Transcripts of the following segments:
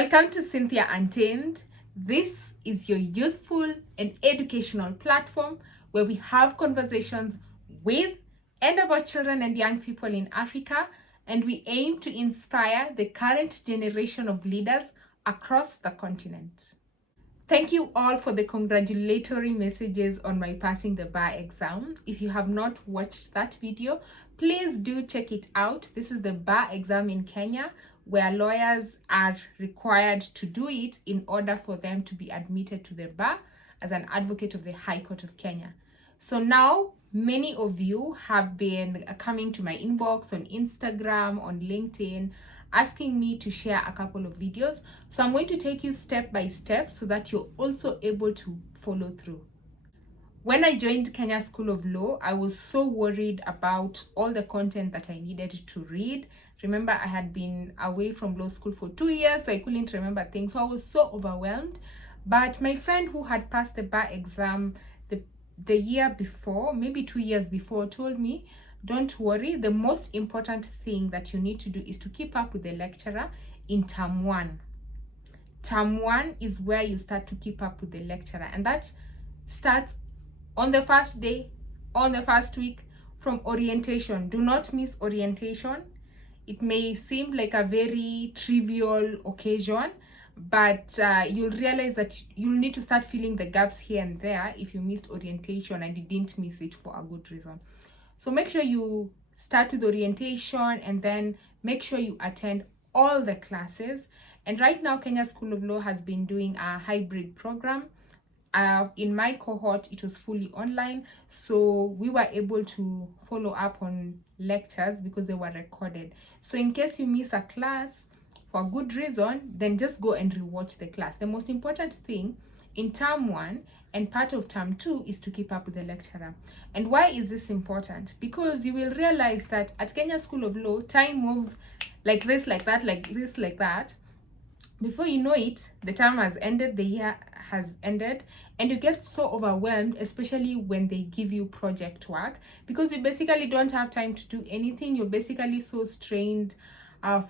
Welcome to Cynthia Untamed. This is your youthful and educational platform where we have conversations with and about children and young people in Africa, and we aim to inspire the current generation of leaders across the continent. Thank you all for the congratulatory messages on my passing the bar exam. If you have not watched that video, please do check it out. This is the bar exam in Kenya, where lawyers are required to do it in order for them to be admitted to the bar as an advocate of the High Court of Kenya. So now many of you have been coming to my inbox on Instagram, on LinkedIn, asking me to share a couple of videos. So I'm going to take you step by step so that you're also able to follow through. When I joined Kenya School of Law, I was so worried about all the content that I needed to read. Remember, I had been away from law school for 2 years, so I couldn't remember things. So I was so overwhelmed. But my friend who had passed the bar exam the year before, maybe 2 years before, told me, don't worry, the most important thing that you need to do is to keep up with the lecturer in term 1. Term 1 is where you start to keep up with the lecturer, and that starts on the first day, on the first week, from orientation. Do not miss orientation. It may seem like a very trivial occasion, but you'll realize that you'll need to start filling the gaps here and there if you missed orientation and you didn't miss it for a good reason. So make sure you start with orientation and then make sure you attend all the classes. And right now, Kenya School of Law has been doing a hybrid program. In my cohort, it was fully online, so we were able to follow up on lectures because they were recorded. So in case you miss a class for a good reason, then just go and rewatch the class. The most important thing in term 1 and part of term 2 is to keep up with the lecturer. And why is this important? Because you will realize that at Kenya School of Law, time moves like this, like that, like this, like that. Before you know it, the term has ended, the year has ended, and you get so overwhelmed, especially when they give you project work, because you basically don't have time to do anything. You're basically so strained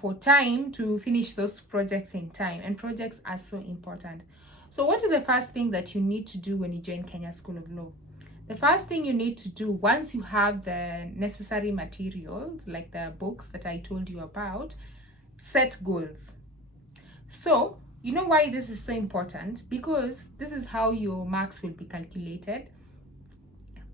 for time to finish those projects in time, and projects are so important. So what is the first thing that you need to do when you join Kenya School of Law? The first thing you need to do once you have the necessary materials, like the books that I told you about, set goals. So, you know why this is so important? Because this is how your marks will be calculated.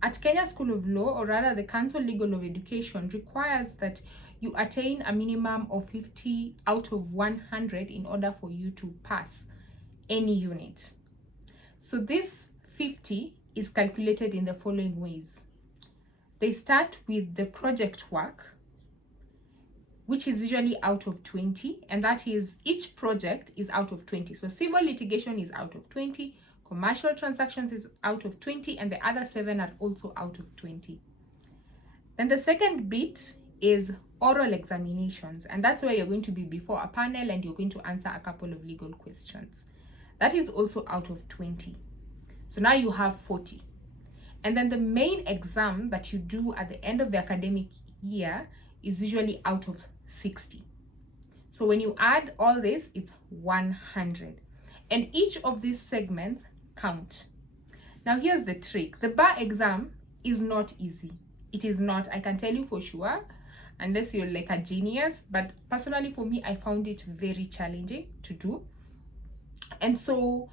At Kenya School of Law, or rather the Council Legal of Education, requires that you attain a minimum of 50 out of 100 in order for you to pass any unit. So this 50 is calculated in the following ways. They start with the project work, which is usually out of 20, and that is each project is out of 20. So civil litigation is out of 20, commercial transactions is out of 20, and the other 7 are also out of 20. Then the second bit is oral examinations, and that's where you're going to be before a panel and you're going to answer a couple of legal questions. That is also out of 20. So now you have 40. And then the main exam that you do at the end of the academic year is usually out of 60. So when you add all this, it's 100. And each of these segments count. Now here's the trick. The bar exam is not easy. It is not, I can tell you for sure, unless you're like a genius. But personally for me, I found it very challenging to do. And so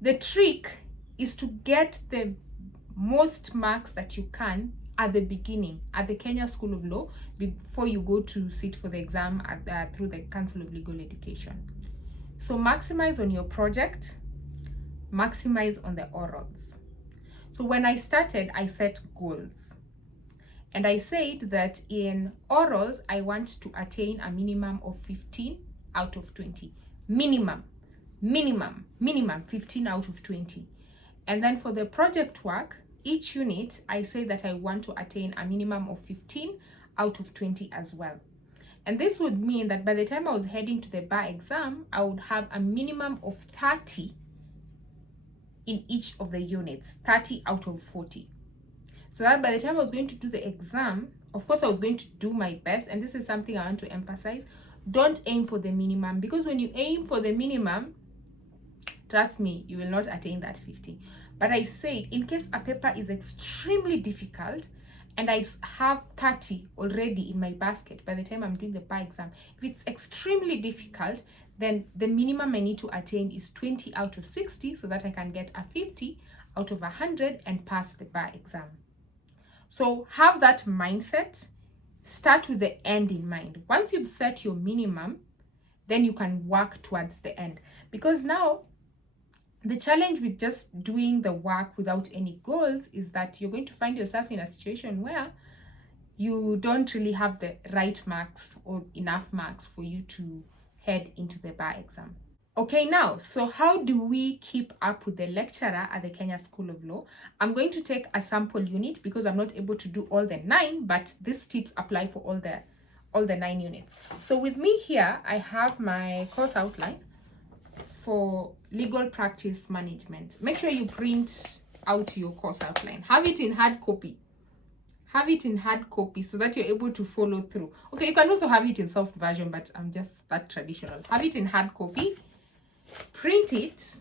the trick is to get the most marks that you can at the beginning at the Kenya School of Law before you go to sit for the exam through the Council of Legal Education. So maximize on your project, maximize on the orals. So when I started, I set goals. And I said that in orals, I want to attain a minimum of 15 out of 20. Minimum 15 out of 20. And then for the project work, each unit, I say that I want to attain a minimum of 15 out of 20 as well. And this would mean that by the time I was heading to the bar exam, I would have a minimum of 30 in each of the units, 30 out of 40. So that by the time I was going to do the exam, of course I was going to do my best, and this is something I want to emphasize, don't aim for the minimum, because when you aim for the minimum, trust me, you will not attain that 50. But I said, in case a paper is extremely difficult and I have 30 already in my basket by the time I'm doing the bar exam, if it's extremely difficult, then the minimum I need to attain is 20 out of 60 so that I can get a 50 out of 100 and pass the bar exam. So have that mindset. Start with the end in mind. Once you've set your minimum, then you can work towards the end. Because now, the challenge with just doing the work without any goals is that you're going to find yourself in a situation where you don't really have the right marks or enough marks for you to head into the bar exam. Okay, now, so how do we keep up with the lecturer at the Kenya School of Law? I'm going to take a sample unit because I'm not able to do all the 9, but these tips apply for all the 9 units. So with me here, I have my course outline for legal practice management. Make sure you print out your course outline. Have it in hard copy. Have it in hard copy so that you're able to follow through. Okay, you can also have it in soft version, but I'm just that traditional. Have it in hard copy. Print it,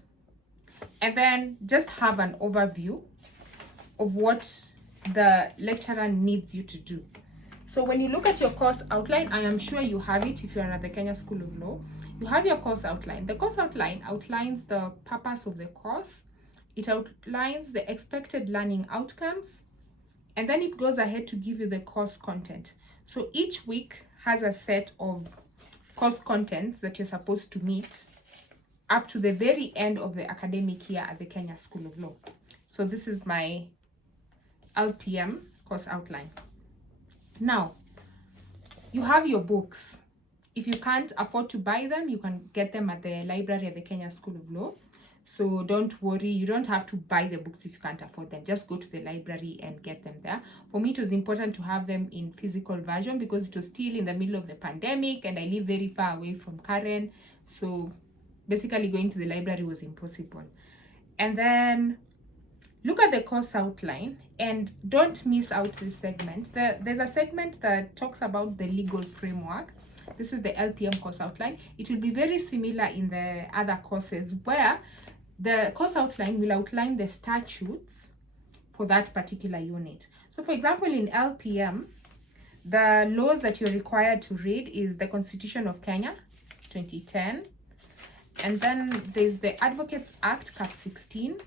and then just have an overview of what the lecturer needs you to do. So when you look at your course outline, I am sure you have it if you are at the Kenya School of Law. You have your course outline. The course outline outlines the purpose of the course. It outlines the expected learning outcomes, and then it goes ahead to give you the course content. So each week has a set of course contents that you're supposed to meet up to the very end of the academic year at the Kenya School of Law. So this is my LPM course outline. Now, you have your books. If you can't afford to buy them, you can get them at the library at the Kenya School of Law. So don't worry, you don't have to buy the books if you can't afford them. Just go to the library and get them there. For me, it was important to have them in physical version because it was still in the middle of the pandemic and I live very far away from Karen. So basically going to the library was impossible. And then look at the course outline and don't miss out this segment. There's a segment that talks about the legal framework. This is the LPM course outline. It will be very similar in the other courses where the course outline will outline the statutes for that particular unit. So for example, in LPM, the laws that you're required to read is the Constitution of Kenya, 2010. And then there's the Advocates Act, Cap 16,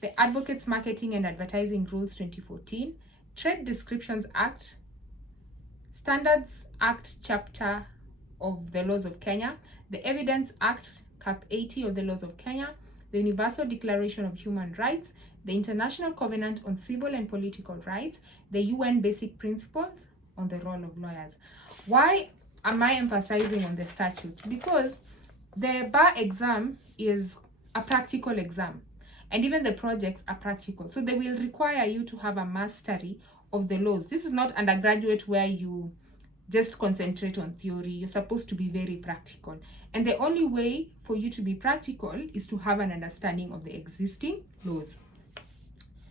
the Advocates Marketing and Advertising Rules, 2014, Trade Descriptions Act, Standards Act, Chapter of the Laws of Kenya, the Evidence Act, Cap 80 of the Laws of Kenya, the Universal Declaration of Human Rights, the International Covenant on Civil and Political Rights, the UN Basic Principles on the Role of Lawyers. Why am I emphasizing on the statutes? Because the bar exam is a practical exam, and even the projects are practical. So they will require you to have a mastery of the laws. This is not undergraduate where you just concentrate on theory. You're supposed to be very practical. And the only way for you to be practical is to have an understanding of the existing laws.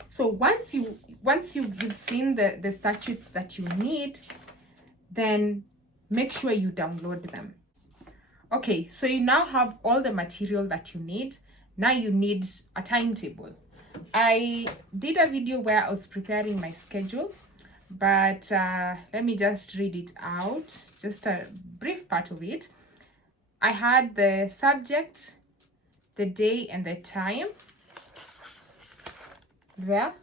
So once you've seen the statutes that you need, then make sure you download them. Okay, so you now have all the material that you need. Now you need a timetable. I did a video where I was preparing my schedule, but let me just read it out, just a brief part of it. I had the subject, the day, and the time there.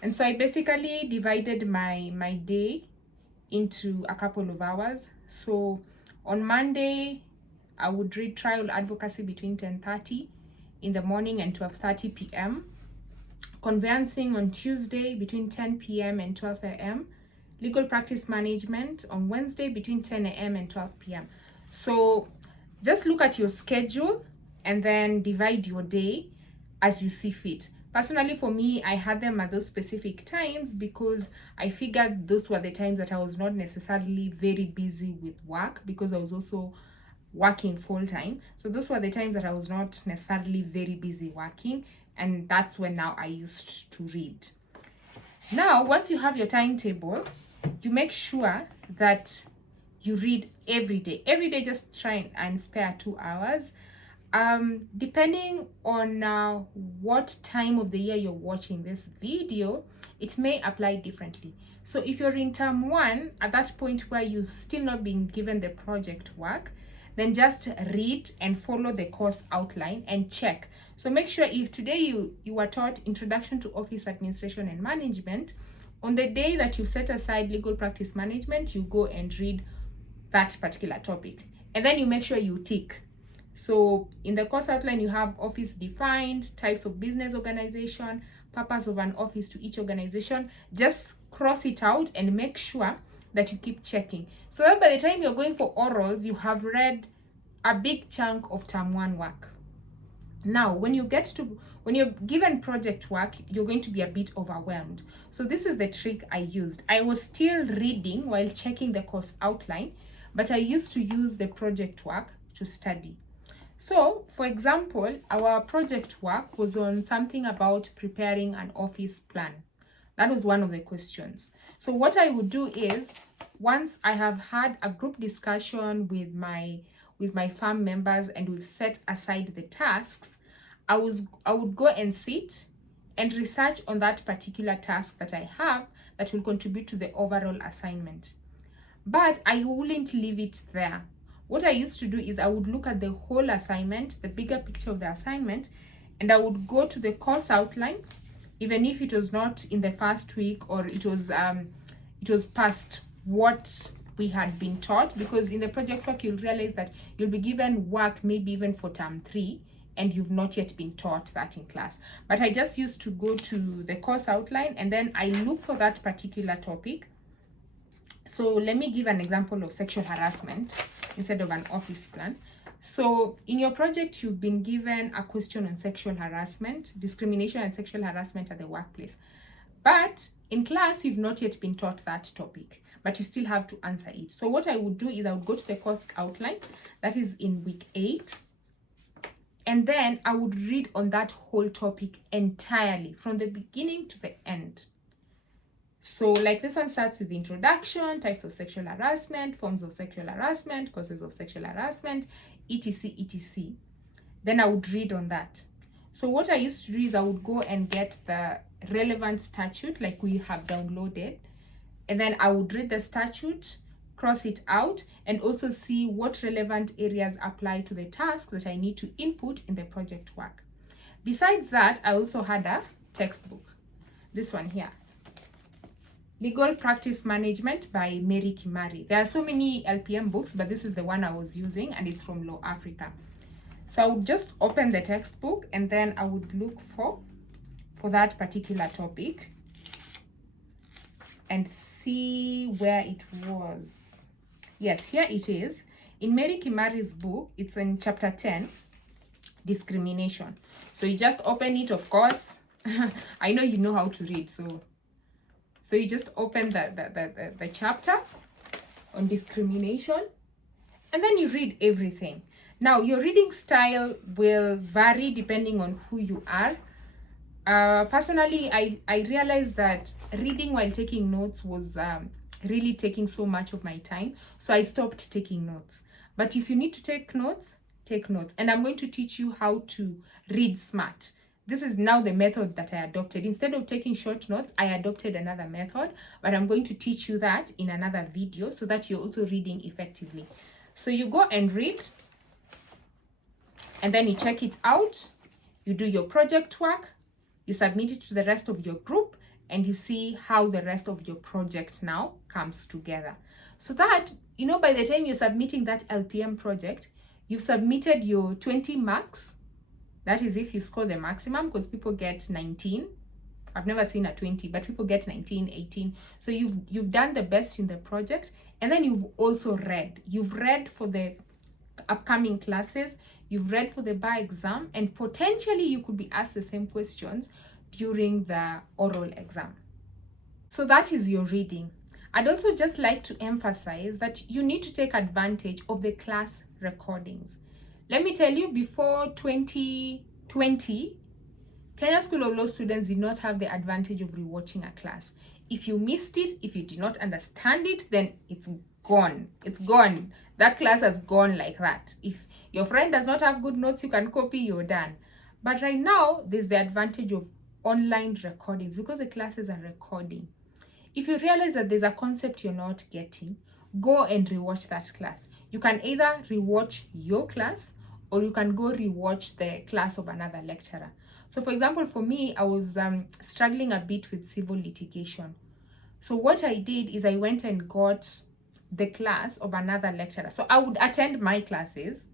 And so I basically divided my day into a couple of hours. So on Monday, I would read trial advocacy between 10:30 in the morning and 12:30 p.m. Conveyancing on Tuesday between 10 p.m. and 12 a.m. Legal practice management on Wednesday between 10 a.m. and 12 p.m. So just look at your schedule and then divide your day as you see fit. Personally, for me, I had them at those specific times because I figured those were the times that I was not necessarily very busy with work, because I was also working full-time. So those were the times that I was not necessarily very busy working, and that's when now I used to read. Now, once you have your timetable, you make sure that you read every day. Every day, just try and spare 2 hours. Depending on what time of the year you're watching this video, it may apply differently. So if you're in term 1, at that point where you've still not been given the project work, then just read and follow the course outline and check. So make sure if today you were taught Introduction to Office Administration and Management, on the day that you've set aside Legal Practice Management, you go and read that particular topic. And then you make sure you tick. So in the course outline, you have office defined, types of business organization, purpose of an office to each organization. Just cross it out and make sure that you keep checking. So that by the time you're going for orals, you have read a big chunk of term 1 work. Now, when you're given project work, you're going to be a bit overwhelmed. So this is the trick I used. I was still reading while checking the course outline, but I used to use the project work to study. So, for example, our project work was on something about preparing an office plan. That was one of the questions. So what I would do is, once I have had a group discussion with my firm members and we've set aside the tasks, I would go and sit and research on that particular task that I have that will contribute to the overall assignment. But I wouldn't leave it there. What I used to do is I would look at the whole assignment, the bigger picture of the assignment, and I would go to the course outline, even if it was not in the first week or it was past what we had been taught, because in the project work you'll realize that you'll be given work maybe even for term 3 and you've not yet been taught that in class. But I just used to go to the course outline and then I look for that particular topic. So let me give an example of sexual harassment instead of an office plan. So in your project, you've been given a question on sexual harassment, discrimination and sexual harassment at the workplace. But in class, you've not yet been taught that topic, but you still have to answer it. So what I would do is I would go to the course outline, that is in week 8, and then I would read on that whole topic entirely from the beginning to the end. So like this one starts with the introduction, types of sexual harassment, forms of sexual harassment, causes of sexual harassment, etc, etc. Then I would read on that. So what I used to do is I would go and get the relevant statute like we have downloaded, and then I would read the statute, cross it out, and also see what relevant areas apply to the task that I need to input in the project work. Besides that, I also had a textbook, this one here, Legal Practice Management by Mary Kimari. There are so many LPM books, but this is the one I was using and it's from Law Africa. So I would just open the textbook and then I would look for that particular topic and see where it was. Yes, here it is. In Mary Kimari's book, it's in chapter 10, discrimination. So you just open it, of course. I know you know how to read, so you just open the chapter on discrimination and then you read everything. Now, your reading style will vary depending on who you are. Personally, I realized that reading while taking notes was really taking so much of my time. So I stopped taking notes. But if you need to take notes, take notes. And I'm going to teach you how to read smart. This is now the method that I adopted. Instead of taking short notes, I adopted another method, but I'm going to teach you that in another video so that you're also reading effectively. So you go and read, and then you check it out, you do your project work, you submit it to the rest of your group, and you see how the rest of your project now comes together. So that, you know, by the time you're submitting that LPM project, you've submitted your 20 marks. That is if you score the maximum, because people get 19. I've never seen a 20, but people get 19, 18. So you've done the best in the project, and then you've also read. You've read for the upcoming classes, you've read for the bar exam, and potentially you could be asked the same questions during the oral exam. So that is your reading. I'd also just like to emphasize that you need to take advantage of the class recordings. Let me tell you, before 2020, Kenya School of Law students did not have the advantage of rewatching a class. If you missed it, if you did not understand it, then it's gone. It's gone. That class has gone like that. If your friend does not have good notes, you can copy, you're done. But right now, there's the advantage of online recordings because the classes are recording. If you realize that there's a concept you're not getting, go and rewatch that class. You can either rewatch your class or you can go rewatch the class of another lecturer. So for example, for me, I was struggling a bit with civil litigation. So what I did is I went and got the class of another lecturer. So I would attend my classes,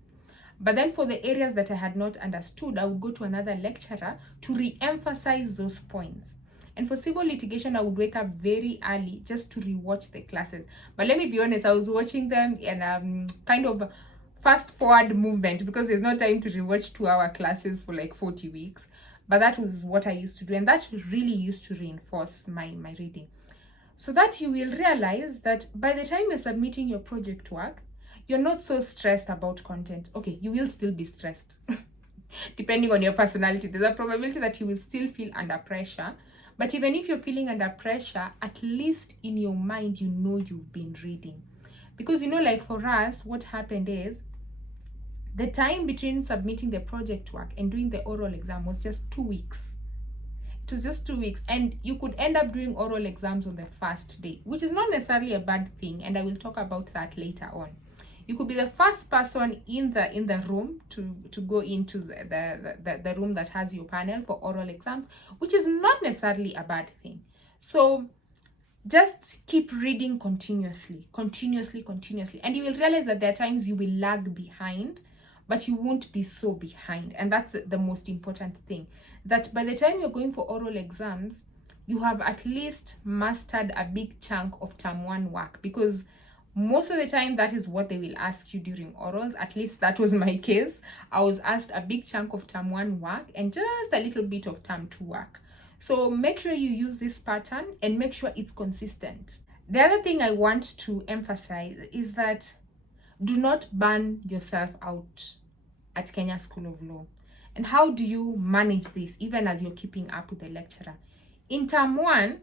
but then for the areas that I had not understood, I would go to another lecturer to re-emphasize those points. And for civil litigation, I would wake up very early just to rewatch the classes. But let me be honest, I was watching them in kind of fast forward movement because there's no time to rewatch 2-hour classes for like 40 weeks. But that was what I used to do. And that really used to reinforce my reading. So that you will realize that by the time you're submitting your project work, you're not so stressed about content. Okay, you will still be stressed. Depending on your personality, there's a probability that you will still feel under pressure. But even if you're feeling under pressure, at least in your mind, you know you've been reading. Because, you know, like for us, what happened is the time between submitting the project work and doing the oral exam was just 2 weeks. It was just 2 weeks. And you could end up doing oral exams on the first day, which is not necessarily a bad thing. And I will talk about that later on. You could be the first person in the room to go into the room that has your panel for oral exams, which is not necessarily a bad thing. So just keep reading continuously. And you will realize that there are times you will lag behind, but you won't be so behind. And that's the most important thing. That by the time you're going for oral exams, you have at least mastered a big chunk of term 1 work, because most of the time that is what they will ask you during orals. At least that was my case. I was asked a big chunk of term 1 work and just a little bit of term 2 work. So make sure you use this pattern and make sure it's consistent. The other thing I want to emphasize is that do not burn yourself out at Kenya School of Law. And how do you manage this even as you're keeping up with the lecturer? In term 1,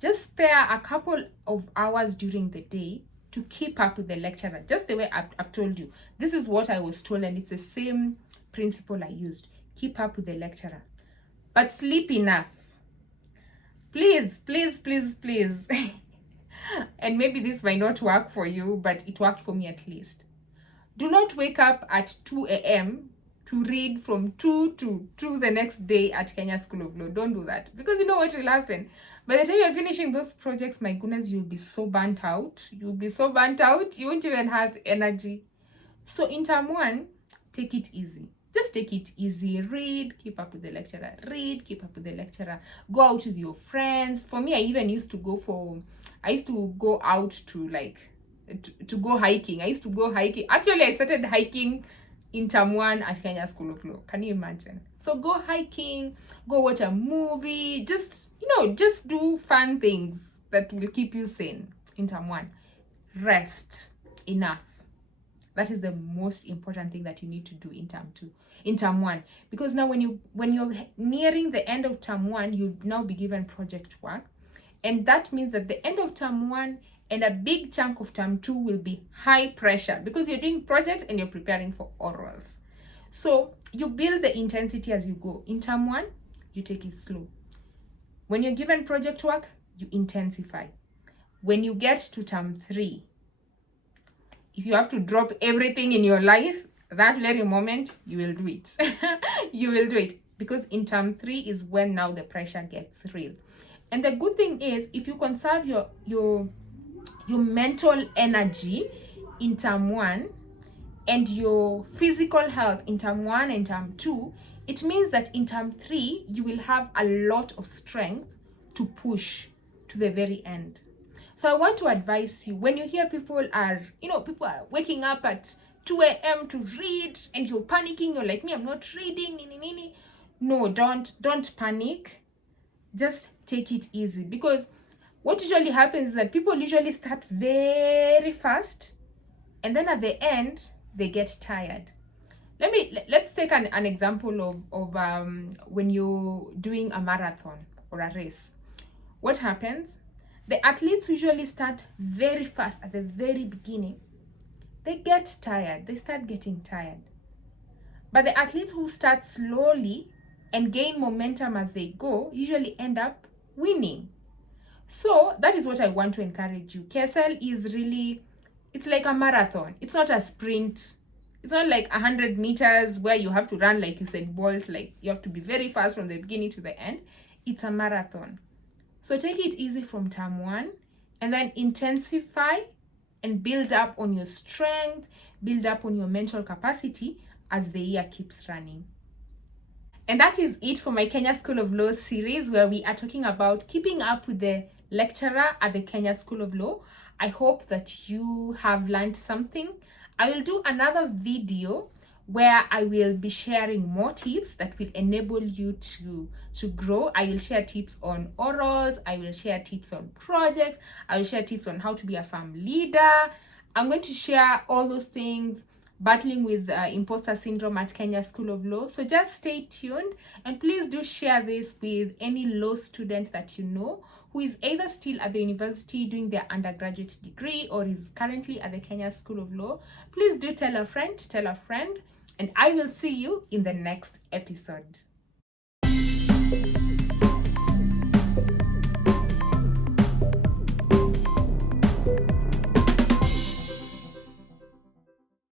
just spare a couple of hours during the day to keep up with the lecturer, just the way I've told you. This is what I was told, and it's the same principle I used. Keep up with the lecturer. But sleep enough. Please. And maybe this might not work for you, but it worked for me at least. Do not wake up at 2 a.m. to read from 2 to 2 the next day at Kenya School of Law. Don't do that, because you know what will happen. By the time you're finishing those projects, my goodness, you'll be so burnt out. You won't even have energy. So in term 1, take it easy. Just take it easy. Read, keep up with the lecturer. Read, keep up with the lecturer. Go out with your friends. For me, I even used to go out to go hiking. I used to go hiking. Actually, I started hiking in term 1 at Kenya School of Law. Can you imagine? So go hiking, go watch a movie, just do fun things that will keep you sane in term 1. Rest enough. That is the most important thing that you need to do in term 1. Because now when you're nearing the end of term 1, you'll now be given project work. And that means that the end of term 1 and a big chunk of term 2 will be high pressure because you're doing project and you're preparing for orals. So you build the intensity as you go. In term 1, you take it slow. When you're given project work, you intensify. When you get to term 3, if you have to drop everything in your life, that very moment, you will do it. You will do it. Because in term 3 is when now the pressure gets real. And the good thing is, if you conserve your mental energy in term 1 and your physical health in term 1 and term 2, it means that in term 3, you will have a lot of strength to push to the very end. So I want to advise you, when you hear people are waking up at 2 a.m. to read and you're panicking, you're like, me, I'm not reading. No, don't panic. Just take it easy, because what usually happens is that people usually start very fast and then at the end they get tired. Let's take an example of when you're doing a marathon or a race. What happens? The athletes usually start very fast at the very beginning. They get tired, they start getting tired. But the athletes who start slowly and gain momentum as they go usually end up winning. So that is what I want to encourage you. KSL is really, it's like a marathon. It's not a sprint. It's not like 100 meters where you have to run like Usain Bolt, like you have to be very fast from the beginning to the end. It's a marathon. So take it easy from term 1 and then intensify and build up on your strength, build up on your mental capacity as the year keeps running. And that is it for my Kenya School of Law series, where we are talking about keeping up with the lecturer at the Kenya School of Law. I hope that you have learned something. I will do another video where I will be sharing more tips that will enable you to grow. I will share tips on orals, I will share tips on projects, I will share tips on how to be a firm leader. I'm going to share all those things, battling with imposter syndrome at Kenya School of Law. So just stay tuned, and please do share this with any law student that you know who is either still at the university doing their undergraduate degree or is currently at the Kenya School of Law. Please do tell a friend, and I will see you in the next episode.